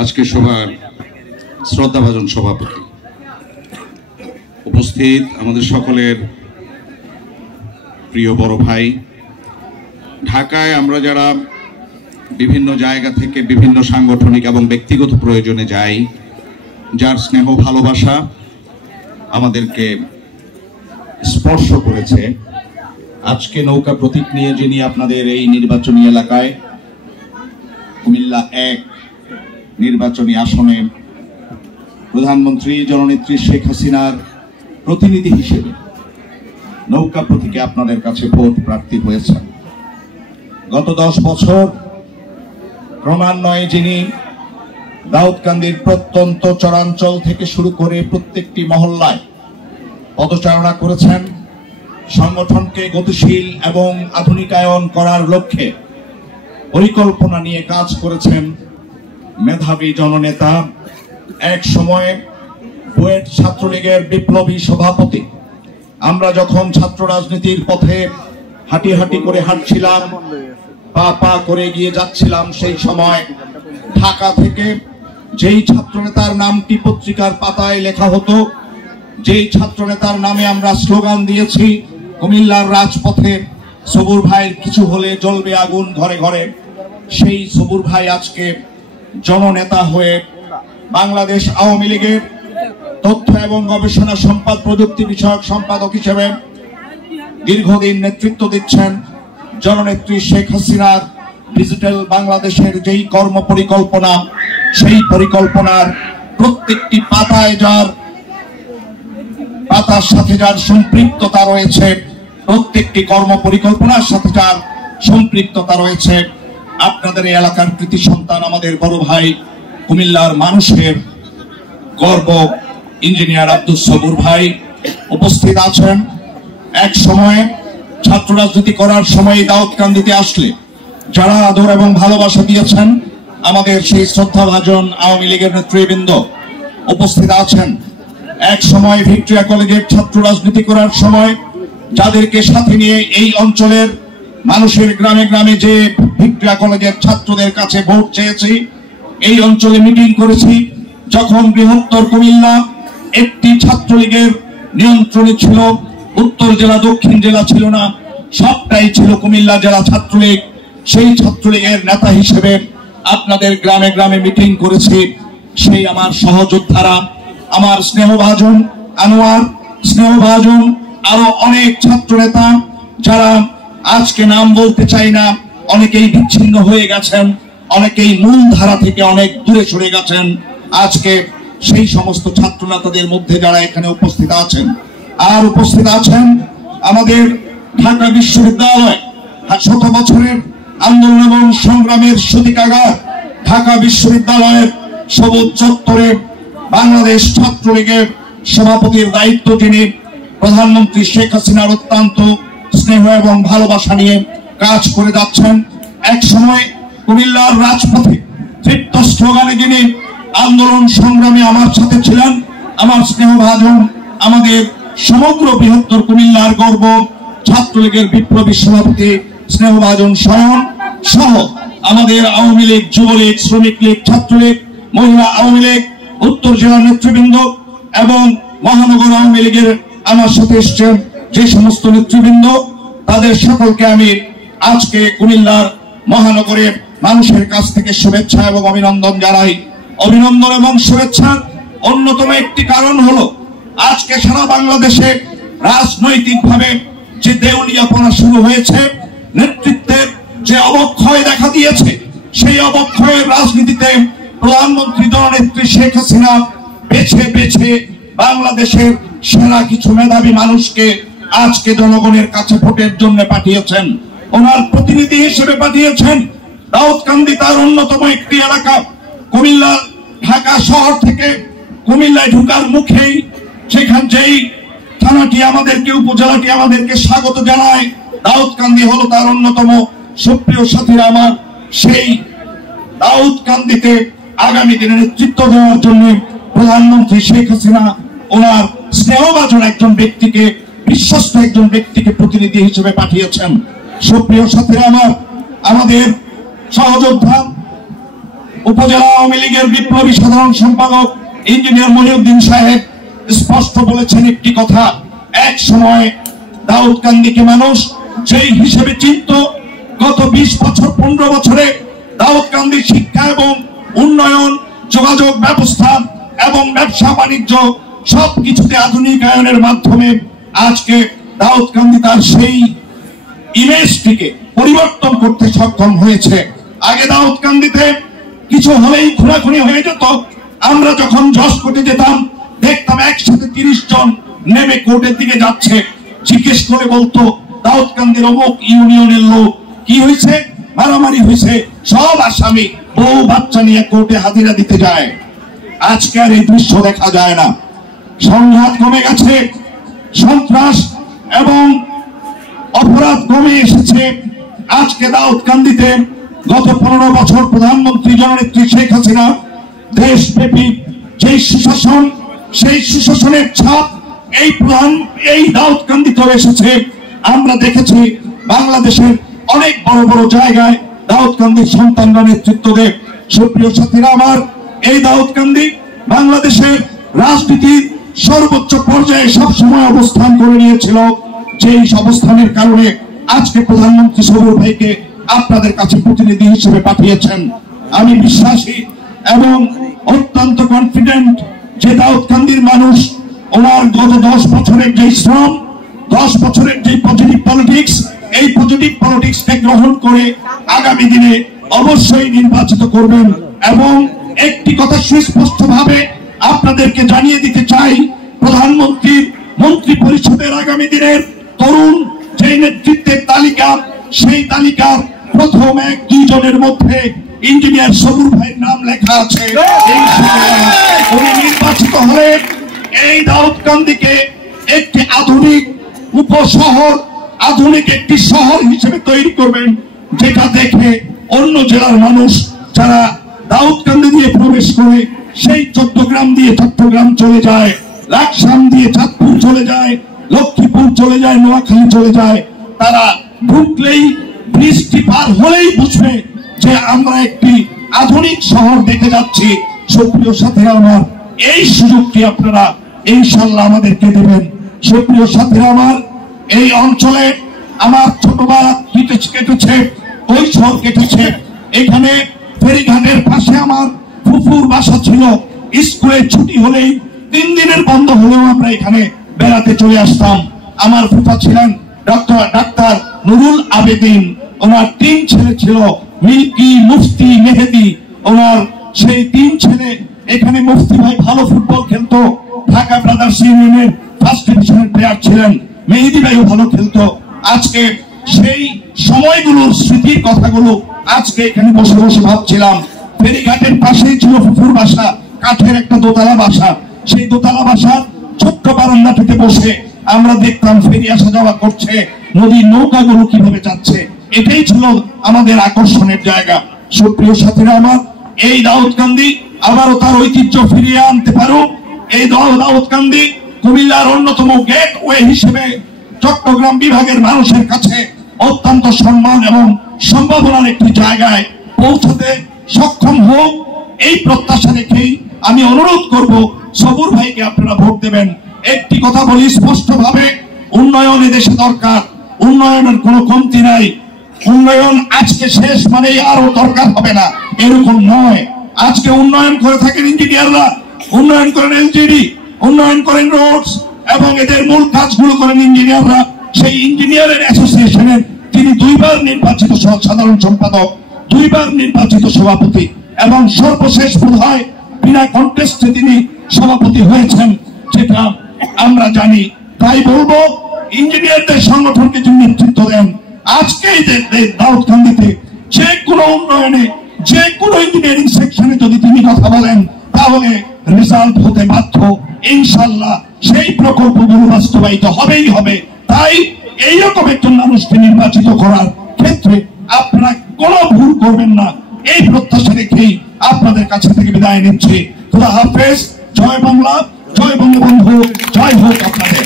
আজকে সভার শ্রদ্ধাভাজন সভাপতি, উপস্থিত আমাদের সকলের প্রিয় বড় ভাই, ঢাকায় আমরা যারা বিভিন্ন জায়গা থেকে বিভিন্ন সাংগঠনিক এবং ব্যক্তিগত প্রয়োজনে যাই, যার স্নেহ ভালোবাসা আমাদেরকে স্পর্শ করেছে, আজকে নৌকা প্রতীক নিয়ে যিনি আপনাদের এই নির্বাচনী এলাকায় কুমিল্লা ১ নির্বাচনী আসনে প্রধানমন্ত্রী জননেত্রী শেখ হাসিনার প্রতিনিধি হিসেবে নৌকা প্রতীকে আপনাদের কাছে ভোট প্রার্থী হয়েছেন। গত 10 বছর ক্রমান্বয়ে যিনি দাউদকান্দির প্রত্যন্ত চরাঞ্চল থেকে শুরু করে প্রত্যেকটি মহল্লায় পদচারণা করেছেন, সংগঠনকে গতিশীল এবং আধুনিকায়ন করার লক্ষ্যে পরিকল্পনা নিয়ে কাজ করেছেন মেধাবী জননেতা, এক সময়ে বুয়েট ছাত্রলীগের বিপ্লবী সভাপতি। আমরা যখন ছাত্র রাজনীতির পথে হাঁটি হাঁটি করে হাঁটছিলাম, পা পা করে এগিয়ে যাচ্ছিলাম, সেই সময় ঢাকা থেকে যেই ছাত্রনেতার নামটি পত্রিকার পাতায় লেখা হতো, যেই ছাত্রনেতার নামে আমরা স্লোগান দিয়েছি কুমিল্লার রাজপথে, সবুর ভাইয়ের কিছু হলে জ্বলবে আগুন ঘরে ঘরে, সেই সবুর ভাই আজকে জননেতা হয়ে বাংলাদেশ আওয়ামী লীগের তথ্য এবং গবেষণা সম্পাদ প্রযুক্তি বিষয়ক সম্পাদক হিসেবে দীর্ঘদিন নেতৃত্ব দিচ্ছেন। জননেত্রী শেখ হাসিনার ডিজিটাল বাংলাদেশের যেই কর্ম পরিকল্পনা, সেই পরিকল্পনার প্রত্যেকটি পাতায় পাতার সাথে যার সম্পৃক্ততা রয়েছে, প্রত্যেকটি কর্ম পরিকল্পনার সাথে যার সম্পৃক্ততা রয়েছে, আপনাদের এই এলাকার কৃতি সন্তান, আমাদের বড় ভাই, কুমিল্লার মানুষের গর্ব ইঞ্জিনিয়ার আব্দুল সবুর ভাই উপস্থিত আছেন। এক সময়ে ছাত্র রাজনীতি করার সময় দাউদকান্দিতে আসলে যারা আদর এবং ভালোবাসা দিয়েছেন, আমাদের সেই শ্রদ্ধাভাজন আওয়ামী লীগের নেতৃবৃন্দ উপস্থিত আছেন। এক সময় ভিক্টোরিয়া কলেজের ছাত্র রাজনীতি করার সময় যাদেরকে সাথে নিয়ে এই অঞ্চলের মানুষের গ্রামে গ্রামে যে ভিক্টোরিয়া কলেজের ছাত্রদের কাছে ভোট চেয়েছি, এই অঞ্চলে মিটিং করেছি, যখন বৃহত্তর কুমিল্লা একটি ছাত্রলীগের নিয়ন্ত্রণে ছিল, উত্তর জেলা দক্ষিণ জেলা ছিল না, সবটাই ছিল কুমিল্লা জেলা ছাত্রলীগ। সেই ছাত্রলীগের নেতা হিসেবে আপনাদের গ্রামে গ্রামে মিটিং করেছি। সেই আমার সহযোদ্ধারা, আমার স্নেহভাজন আনোয়ার, স্নেহভাজন আরো অনেক ছাত্র নেতা, যারা আজকে নাম বলতে চাই না, অনেকেই বিচ্ছিন্ন হয়ে গেছেন, অনেকেই মূল ধারা থেকে অনেক দূরে সরে গেছেন, আজকে সেই সমস্ত ছাত্র নেতাদের মধ্যে যারা এখানে উপস্থিত আছেন, আর উপস্থিত আছেন আমাদের ঢাকা বিশ্ববিদ্যালয় শত বছরের আন্দোলন এবং সংগ্রামের সূতিকাগার ঢাকা বিশ্ববিদ্যালয়ের সবুজ চত্বরে বাংলাদেশ ছাত্রলীগের সভাপতির দায়িত্ব যিনি প্রধানমন্ত্রী শেখ হাসিনার অত্যন্ত স্নেহ এবং ভালোবাসা নিয়ে কাজ করে যাচ্ছেন। এক সময় কুমিল্লার রাজপথে তৃপ্ত স্লোগানে যিনি আন্দোলন সংগ্রামে আমার সাথে ছিলেন, আমার স্নেহভাজন, আমাদের সমগ্র বৃহত্তর কুমিল্লার গর্ব ছাত্রলীগের বিপ্লবী সভাপতি স্নেহভাজন স্বয়ং সহ আমাদের আওয়ামী লীগ, যুবলীগ, শ্রমিক লীগ, ছাত্রলীগ, মহিলা আওয়ামী লীগ, উত্তর জেলার নেতৃবৃন্দ এবং মহানগর আওয়ামী লীগের আমার সাথে এসছেন যে সমস্ত নেতৃবৃন্দ, তাদের সকলকে আমি আজকে কুমিল্লার মহানগরের মানুষের কাছ থেকে শুভেচ্ছা এবং অভিনন্দন জানাই। অভিনন্দন এবং শুভেচ্ছার অন্যতম একটি কারণ হলো আজকে সারা বাংলাদেশে রাজনৈতিকভাবে যে দেউলিয়াপনা শুরু হয়েছে, নেতৃত্বের যে অবক্ষয় দেখা দিয়েছে, সেই অবক্ষয়ের রাজনীতিতে প্রধানমন্ত্রী জননেত্রী শেখ হাসিনা বেছে বেছে বাংলাদেশের সেরা কিছু মেধাবী মানুষকে আজকে জনগণের কাছে ভোটের জন্য পাঠিয়েছেন, ওনার প্রতিনিধি হিসেবে পাঠিয়েছেন। দাউদকান্দি তার অন্যতম একটি এলাকা। কুমিল্লা ঢাকা শহর থেকে কুমিল্লায় ঢুকার মুখেই সেখান যেই থানাটি আমাদেরকে, উপজেলাটি আমাদেরকে স্বাগত জানায়, দাউদকান্দি হলো তার অন্যতম। সুপ্রিয় সাথীরা আমার, সেই দাউদকান্দিতে আগামী দিনে নেতৃত্ব দেওয়ার জন্য প্রধানমন্ত্রী শেখ হাসিনা ওনার স্নেহভাজন একজন ব্যক্তিকে, বিশ্বস্ত একজন ব্যক্তিকে প্রতিনিধি হিসেবে পাঠিয়েছেন। সুপ্রিয় সাথীরা আমার, আমাদের সহযোদ্ধা উপজেলা আওয়ামী লীগের বিপ্লবী সাধারণ সম্পাদক ইঞ্জিনিয়ার মহিউদ্দিন সাহেব স্পষ্ট বলেছেন একটি কথা, এক সময় দাউদকান্দিকে মানুষ যেই হিসেবে চিনত, গত 20 বছর 15 বছরে দাউদকান্দি শিক্ষা এবং উন্নয়ন, যোগাযোগ ব্যবস্থা এবং ব্যবসা বাণিজ্য সবকিছুতে আধুনিকায়নের মাধ্যমে আজকে দাউদকান্দি তার সেই ইমেজটিকে পরিবর্তন করতে সক্ষম হয়েছে। আগে দাউদকান্দিতে কিছু হলেই খুনাখুনি হয়ে যেত। আমরা যখন জজ কোর্টে যেতাম দেখতাম একসাথে 30 জন নেমে কোর্টের দিকে যাচ্ছে, জিজ্ঞেস করে বলতো দাউদকান্দির অমুক ইউনিয়নের লোক, কি হয়েছে? মারামারি হয়েছে, সব আসামি বউ বাচ্চা নিয়ে কোর্টে হাজিরা দিতে যায়। আজকে আর এই দৃশ্য দেখা যায় না। সংঘাত কমে গেছে, সন্ত্রাস এবং অপরাধ কমে এসেছে। আজকে দাউদকান্দিতে গত 15 বছর প্রধানমন্ত্রী জননেত্রী শেখ হাসিনা দেশব্যাপী যে সুশাসন, সেই সুশাসনের ছাপ এই দাউদকান্দিতেও এসেছে। আমরা দেখেছি বাংলাদেশের অনেক বড় বড় জায়গায় দাউদকান্দির সন্তানরা নেতৃত্ব দেয়। সুপ্রিয় সাথীরা আমার, এই দাউদকান্দি বাংলাদেশের রাজনীতির সর্বোচ্চ পর্যায়ে সবসময় অবস্থান করে নিয়েছিল। যে অবস্থানের কারণে আজকে প্রধানমন্ত্রী সবুর ভাইকে আপনাদের কাছে প্রতিনিধি হিসেবে পাঠিয়েছেন। আমি বিশ্বাসী এবং অত্যন্ত কনফিডেন্ট যে দাউদকান্দির মানুষ ওনার গত 10 বছরের যে শ্রম, 10 বছরের যে পজিটিভ পলিটিক্স, এই পজিটিভ পলিটিক্সকে গ্রহণ করে আগামী দিনে অবশ্যই নির্বাচিত করবেন। এবং একটি কথা সুস্পষ্টভাবে আপনাদেরকে জানিয়ে দিতে চাই, প্রধানমন্ত্রীর মন্ত্রী পরিষদের আগামী দিনের তরুণ যে নেতৃত্বের তালিকা, সেই তালিকার প্রথম 1-2 জনের মধ্যে ইঞ্জিনিয়ার সবুর ভাইয়ের নাম লেখা আছে। উনি নির্বাচিত হলে এই দাউদকান্দিকে একটি আধুনিক উপশহর, আধুনিক একটি শহর হিসেবে তৈরি করবেন, যেটা দেখে অন্য জেলার মানুষ যারা দাউদকান্দি দিয়ে প্রবেশ করে সেই চট্টগ্রাম দিয়ে চট্টগ্রাম চলে যায়, লাকসাম দিয়ে চাঁদপুর চলে যায়, লক্ষ্মীপুর চলে যায়, নোয়াখালী চলে যায়, তারা ঢুকলেই বৃষ্টি পার হলেই বুঝবে যে আমরা একটি আধুনিক শহর দেখে যাচ্ছি। সুপ্রিয় সাথীরা আমার, এই সুযোগটি আপনারা ইনশাআল্লাহ আমাদেরকে দেবেন। সুপ্রিয় সাথীরা আমার, এই অঞ্চলে আমার ছোটবেলা কেটেছে, কৈশোর কেটেছে। এখানে ফেরিঘাটের পাশে আমার ফুফুর বাসা ছিল। স্কুলের ছুটি হলেই 3 দিনের বন্ধ হলেও আমরা এখানে বেড়াতে চলে আসতাম। আমার ফুফা ছিলেন ডাক্তার নুরুল আবেদিন। ওনার 3 ছেলে ছিল, মিল্কি, মুফতি, মেহেদি। ওনার সেই 3 ছেলে এখানে, মুফতি ভাই ভালো ফুটবল খেলতো, ঢাকা ব্রাদার্স ইউনিয়নের ফার্স্ট ডিভিশনের প্লেয়ার ছিলেন, মেহেদি ভাইও ভালো খেলতো। আজকে সেই সময়গুলোর স্মৃতির কথাগুলো আজকে এখানে বসে বসে ভাবছিলাম। ফেরিঘাটের পাশেই ছিল ফুফুর বাসা, কাঠের একটা দোতলা বাসা। সেই দোতলা বাসার ছোট্ট বারান্দাটিতে বসে আমরা দেখতাম ফেরি আসা যাওয়া করছে, নদীর নৌকাগুলো কিভাবে যাচ্ছে। এটাই ছিল আমাদের আকর্ষণের জায়গা। সুপ্রিয় সাথীরা আমার, এই দাউদকান্দি আবারও তার ঐতিহ্য ফিরিয়ে আনতে পারুক। এই দাউদকান্দি কুমিল্লার অন্যতম গেটওয়ে হিসেবে চট্টগ্রাম বিভাগের মানুষের কাছে অত্যন্ত সম্মান এবং সম্ভাবনার একটি জায়গায় পৌঁছতে সক্ষম হোক, এই প্রত্যাশা রেখেই আমি অনুরোধ করব সবুর ভাইকে আপনারা ভোট দেবেন। একটি কথা বলি স্পষ্টভাবে, উন্নয়ন এদেশে দরকার, উন্নয়নের কোনো কমতি নাই। উন্নয়ন আজকে শেষ মানেই আরো দরকার হবে না, এরকম নয়। আজকে উন্নয়ন করে থাকেন ইঞ্জিনিয়াররা, উন্নয়ন করেন এলজিডি, উন্নয়ন করেন রোডস, এবং এদের মূল কাজগুলো করেন ইঞ্জিনিয়াররা। সেই ইঞ্জিনিয়ারের অ্যাসোসিয়েশনের তিনি 2 বার নির্বাচিত সাধারণ সম্পাদক, 2 বার নির্বাচিত সভাপতি, এবং সর্বশেষ বোধহয় বিনা কন্টেস্টে তিনি সভাপতি হয়েছেন, যেটা আমরা জানি। তাই বলবো, ইঞ্জিনিয়ারদের সংগঠনকে যিনি নেতৃত্ব দেন, আজকে দাউদকান্দিতে যে কোনো উন্নয়নে, যে কোনো ইঞ্জিনিয়ারিং সেকশনে যদি তিনি কথা বলেন, তাহলে রেজাল্ট হতে বাধ্য। ইনশাআল্লাহ সেই প্রকল্পগুলো বাস্তবায়িত হবেই হবে। তাই এইরকম একজন মানুষকে নির্বাচিত করার ক্ষেত্রে আপনারা কোনো ভুল করবেন না, এই প্রত্যাশা রেখেই আপনাদের কাছে থেকে বিদায় নিচ্ছি। খোদা হাফেজ। জয় বাংলা, জয় বঙ্গবন্ধু, জয় হোক আপনাদের।